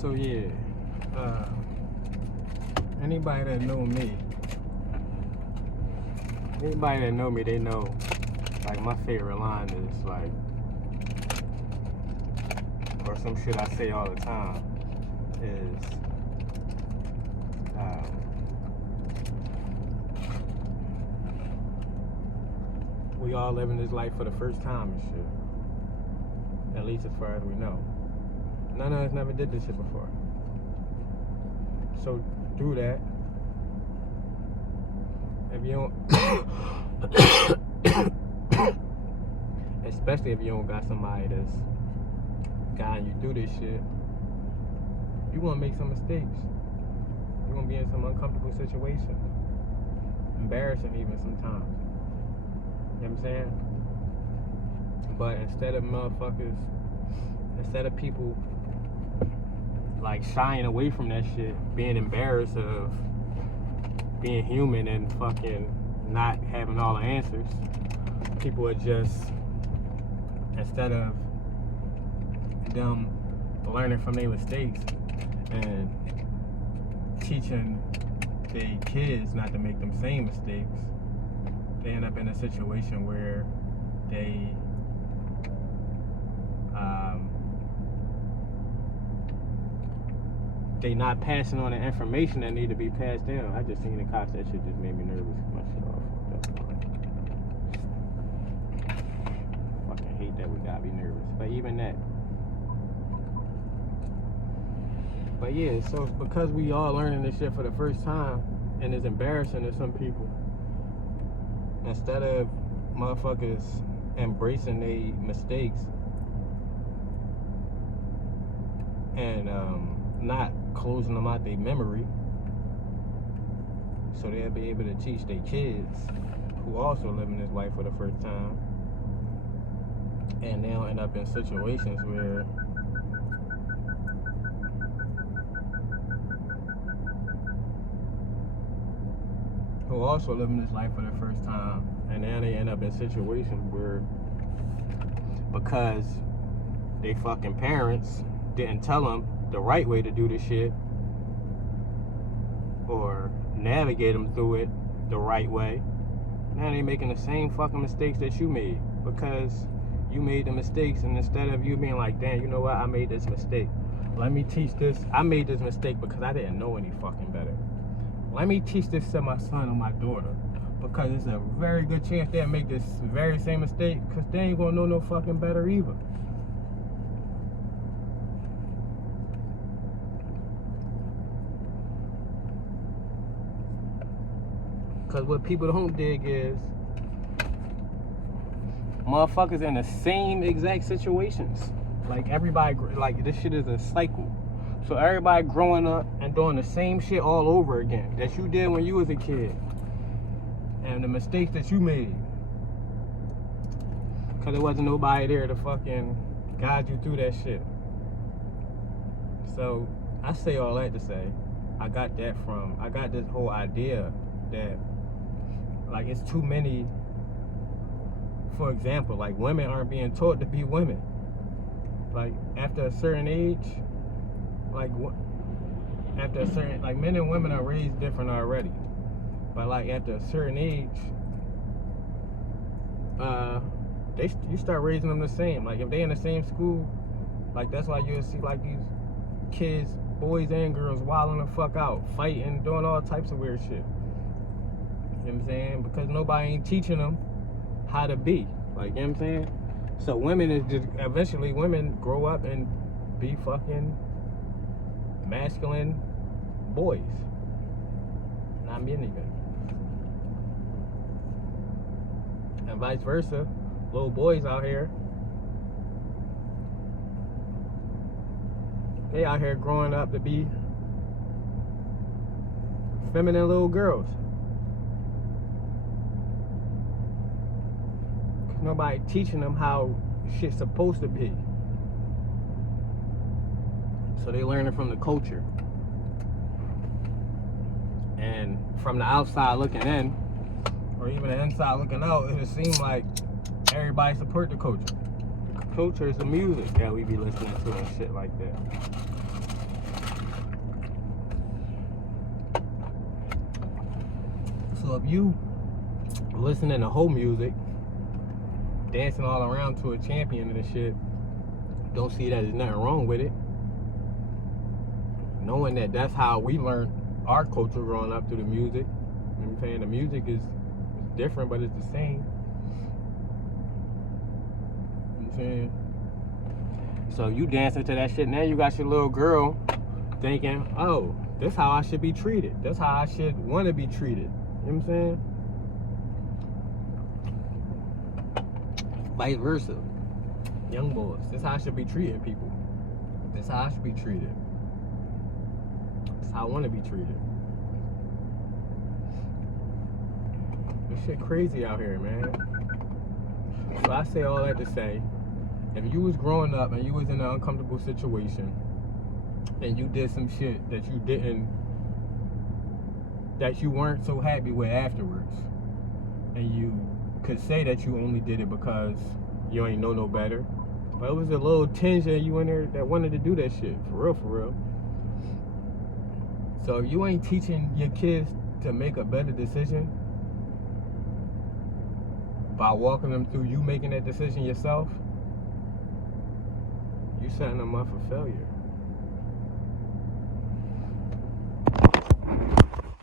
So yeah, anybody that know me, they know, like, my favorite line is like, or some shit I say all the time is, we all living this life for the first time and shit. At least as far as we know. None of us never did this shit before. So do that. If you don't, especially if you don't got somebody that's guiding you through this shit, you gonna make some mistakes. You're gonna be in some uncomfortable situations. Embarrassing even sometimes. You know what I'm saying? But instead of people like shying away from that shit, being embarrassed of being human and fucking not having all the answers, people are just, instead of them learning from their mistakes and teaching their kids not to make them same mistakes, they end up in a situation where they not passing on the information that need to be passed down. I just seen the cops. That shit just made me nervous. My shit all fucked up. Fucking hate that we gotta be nervous. But even that. But yeah, so because we all learning this shit for the first time, and it's embarrassing to some people, instead of motherfuckers embracing their mistakes and not closing them out their memory, so they'll be able to teach their kids who also living this life for the first time, and they'll end up in situations where who also living this life for the first time, and now they end up in situations where, because they fucking parents didn't tell them the right way to do this shit or navigate them through it the right way, now they making the same fucking mistakes that you made because you made the mistakes, and instead of you being like, damn, you know what, I made this mistake, let me teach this, I made this mistake because I didn't know any fucking better, let me teach this to my son or my daughter, because it's a very good chance they'll make this very same mistake, because they ain't gonna know no fucking better either. Because what people don't dig is motherfuckers in the same exact situations. Like everybody, like this shit is a cycle. So everybody growing up and doing the same shit all over again that you did when you was a kid. And the mistakes that you made. Because there wasn't nobody there to fucking guide you through that shit. So I say all that to say, I got this whole idea that, like, it's too many, for example, like, women aren't being taught to be women. Like, after a certain age, like, men and women are raised different already. But, like, after a certain age, you start raising them the same. Like, if they in the same school, like, that's why you'll see, like, these kids, boys and girls, wilding the fuck out, fighting, doing all types of weird shit. You know what I'm saying? Because nobody ain't teaching them how to be. Like, you know what I'm saying? So women is just, eventually women grow up and be fucking masculine boys. Not men even. And vice versa. Little boys out here, they out here growing up to be feminine little girls. Nobody teaching them how shit's supposed to be. So they learning from the culture. And from the outside looking in, or even the inside looking out, it seems like everybody support the culture. The culture is the music that we be listening to and shit like that. So if you listening to whole music, dancing all around to a champion and shit, don't see that there's nothing wrong with it. Knowing that that's how we learned our culture growing up through the music. You know what I'm saying? The music is different, but it's the same. You know what I'm saying? So you dancing to that shit, now you got your little girl thinking, oh, this how I should be treated. That's how I should want to be treated. You know what I'm saying? Vice versa. Young boys, this how I should be treating people. This how I should be treated. This how I want to be treated. This shit crazy out here, man. So I say all that to say, if you was growing up and you was in an uncomfortable situation and you did some shit that you weren't so happy with afterwards, and you could say that you only did it because you ain't know no better, but it was a little tinge of you in there that wanted to do that shit, for real. So if you ain't teaching your kids to make a better decision by walking them through you making that decision yourself, you setting them up for failure.